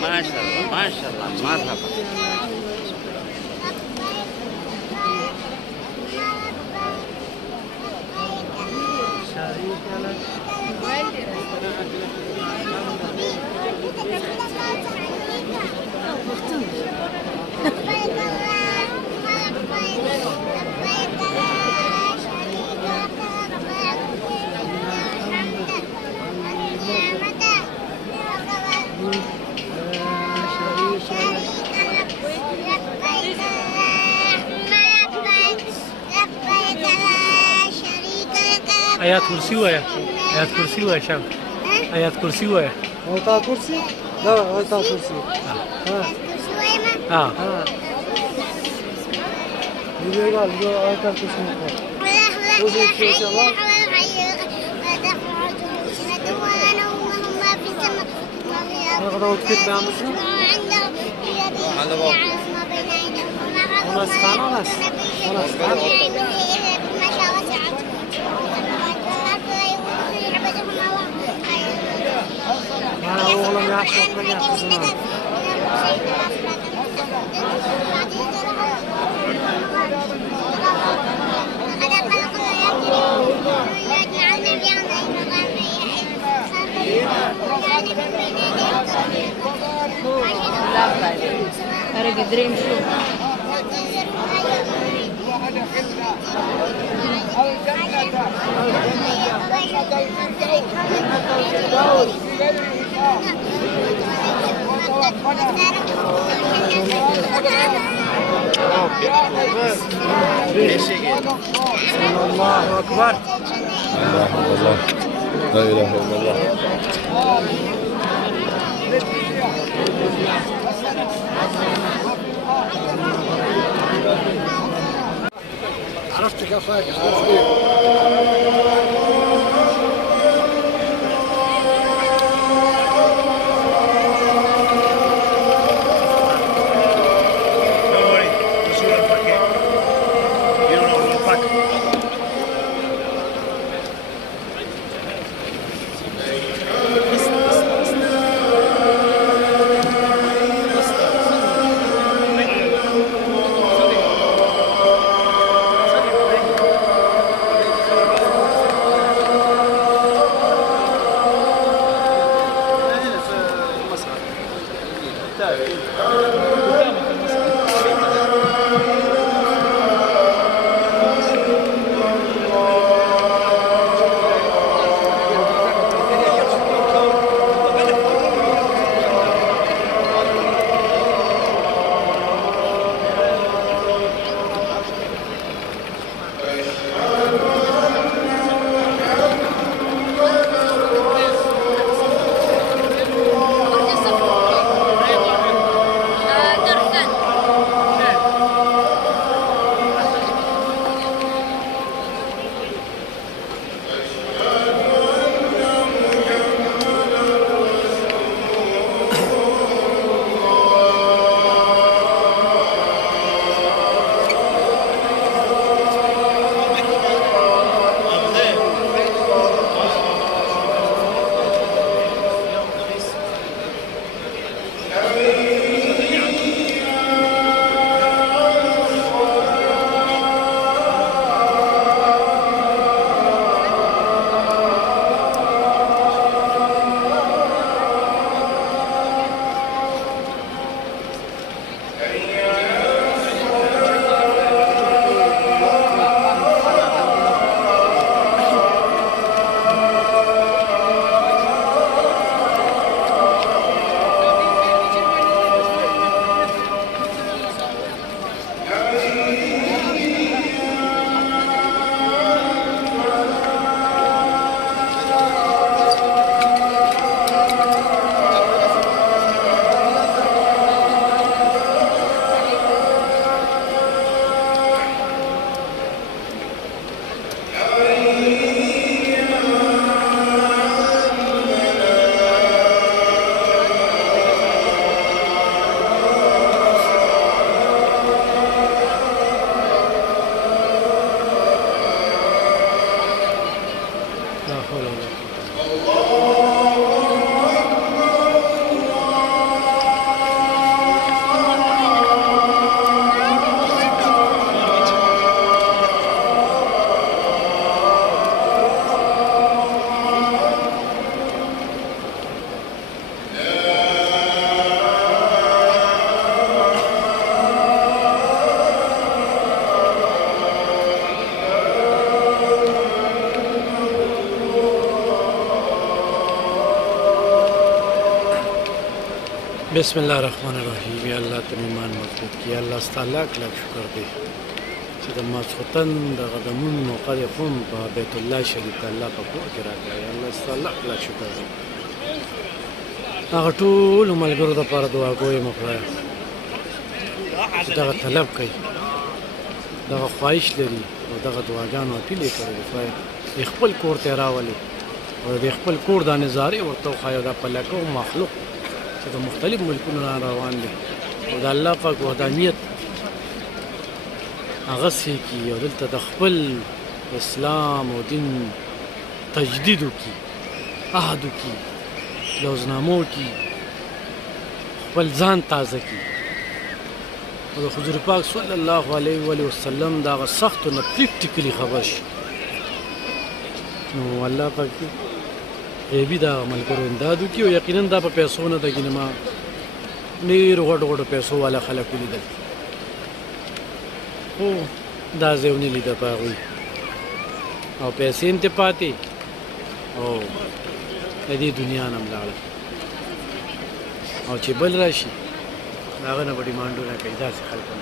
ما شاء الله ما شاء الله مرحبا. آيات كرسي ويا آيات كرسي ويا شام آيات كرسي ويا هذا كرسي لا هذا كرسي ها يقول هذا كرسي هذا وقت بعمل هذا هو أنا سكان أنا أوغلم يعشق من يحسنون Hari gederin dulu. الله أكبر الله لا إله إلا الله. عرفتك يا أخوي بسم الله الرحمن الرحیم. یا الله ته مې ایمان مضبوط کړي. یا الله ستا لاک لاک شکر دی چې د ماسخوتن دغه د مونځ موقع دې خو په بیت الله شریف ته الله په کور کې راکړی. یا الله ستا لاک لاک شکر دی. هغه ټولو ملګرو دپاره دعا کویم خدایه چې دغه طلب کوي، دغه خواهش لري او دغه دعاګانو اپیل یې کړی دی خدایه د خپل کور ته یې راولي او د خپل کور دا نظارې ورته وښایي او دا په لکو مخلوق چې د مختلف ملکونو را روان دي او د الله پاک وحدانیت هغسې کړي او دلته د خپل اسلام او دین تجدید وکړي، عهد وکړي، لوزنامو وکړي، خپل ځان تازه کړي او د حضور پاک صلی الله علیه وسلم د هغه سختو نه ټیک ټیکلي خبر شي. نو الله پاک غیبي د ملګرو امداد وکړي او یقینا دا په پیسو نه ده ګینې ما ډېرو غټو غټو پیسو والا خلک ولیدل خو دا ځای ونه لیده په هغوی او پیسې هم ترې پاتې او د دې دنیا نه هم لاړل او چې بل راشي د هغه نه به ډیمانډونه کوي. داسې خلک هم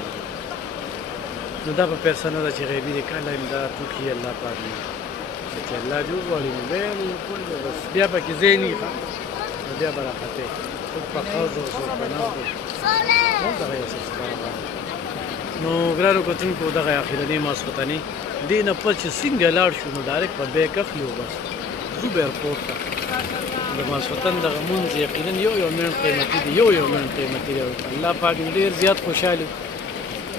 نو دا په پیسه نه ده چې غیبي دی کله امداد وکړي الله پاک نه چې الله دې وغواړي نو بالکل بس بیا پکې ځای نه وي نو بیا به راختې څوک په قرض او څوک په نغدو دغه یو سلسله روانه. نو ګرانو کتونکو دغه اخرنۍ ماسخوتنۍ دې نه پس چې څنګه لاړ شو نو ډایرکټ په بیک اخلي او بس ځو به ایرپورټ ته. د ماسخوتن دغه مونځ یقینا یو منټ قیمتي دی، یو منټ قیمتي دی. الله پاک ډېر زیات خوشحاله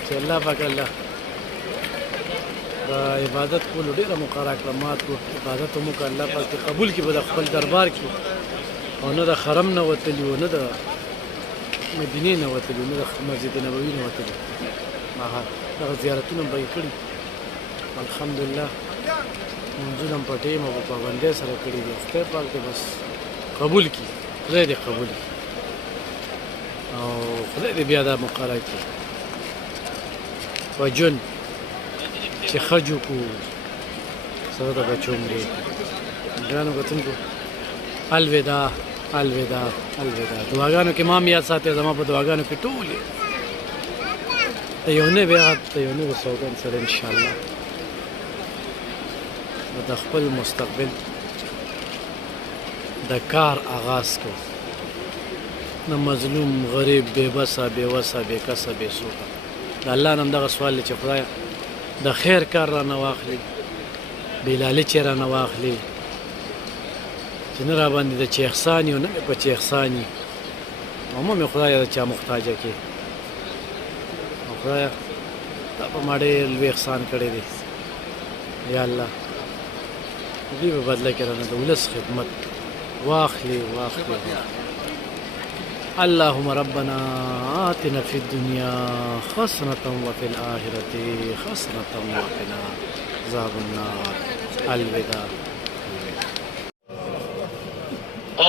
چې الله پاک الله د عبادت کولو ډېره مقرره کړه، مات کړو عبادت مو که الله پاک قبول کړي به د خپل دربار کې او نه د حرم نه وتلي وو، نه د مدینې نه وتلي، نه د مسجد نبوي نه وتلي، دغه زیارتونه به یې کړي. الحمدلله منځونه هم په ټیم او په پابندۍ سره کړي دي. خدای پاک دې بس قبول کړي، خدای دې قبول کړي او خدای دې بیا دا مقرره کړي په ژوند چې خرج وکړو سره د بچو مرې. ګرانو کتونکو الوداع الوداع الوداع. دعاګانو کې ما هم یاد ساتئ، زما په دعاګانو کې ټولې د یو نوي سوګند سره انشاءالله د خپل مستقبل د کار آغاز کوو. نه مظلوم، غریب، بې بسه، بې وسه، بې کسه، بې سوکه د الله نه هم دغه سوال دی چې خدایه د خیر کار رانه واخلي، بې لالچې رانه واخلي چې نه راباندې د چې احسان یو نه مې په چې احسان یي او مه مې خدایه د چا محتاجه کې. او خدایه دا په ما ډېر لوی احسان کړی دی. یا الله دوی په بدله کې رانه د ولس خدمت واخلي. اللهم ربنا آتنا في الدنيا حسنة وفي الآخرة حسنة وقنا عذاب النار. الوداع.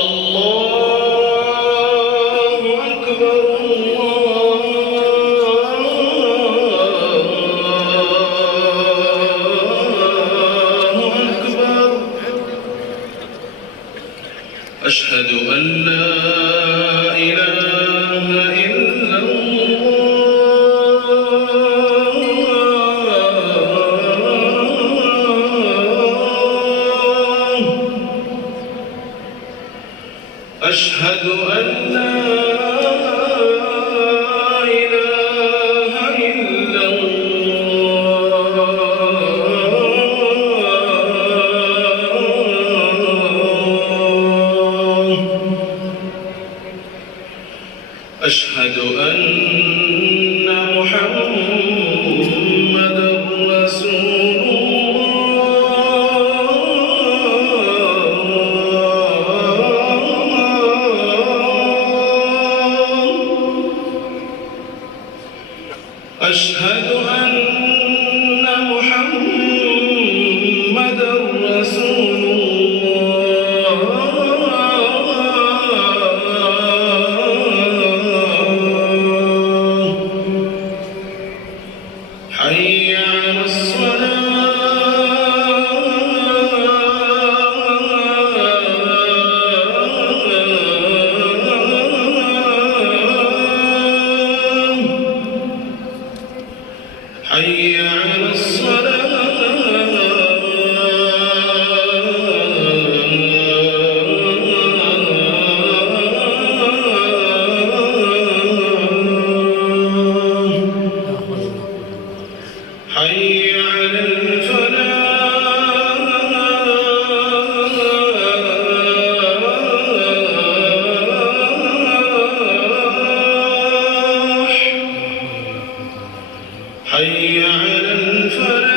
الله أكبر الله أكبر. أشهد أن لا إله إلا الله. أشهد أن لا إله إلا الله. أشهد أن محمدًا رسول الله. على الصلاة حي على الفلاح حي على الفلاح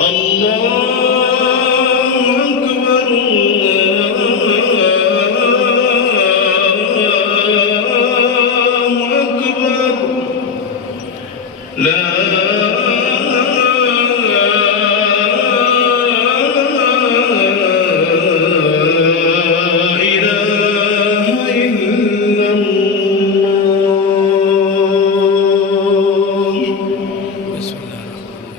الله أكبر الله أكبر لا إله إلا الله بسم الله الرحمن الرحيم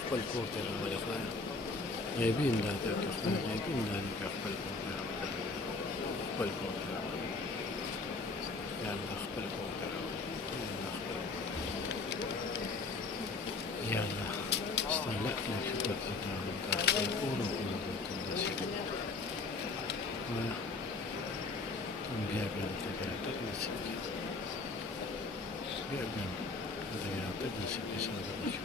خپل کور ته راغلی خدایه غیبي امداد وکړه خدایه غیبي امداد وکړه خپل کور ته راغلی خپل کور ته راغلی یا الله خپل کور ته راغلی یا الله ستا لک لک شکر ادا وکړه خپل کور او کور ته نصیب وایه بیا ته ګراتک نصیب کړي بیا ته ګراتک نصیب کړي ساده نشو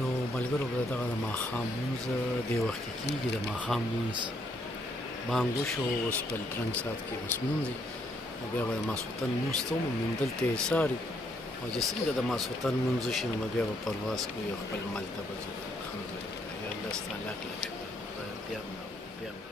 نو ملګرو به دغه ماښام مونځ دې وخت کې کېږي د ماښام مونځ بانګ وشو اوس په ترنګ ساعت کې اوس مونځي او بیا به د ماسخوتن مونځ ته ومومم دلته یې څاري او چې څنګه د ماسخوتن مونځ وشي نو بیا به پرواز کوي او خپل ملک ته به ځو الحمدلله یا الله ستا لاک لاک شکر خدایه بیا هم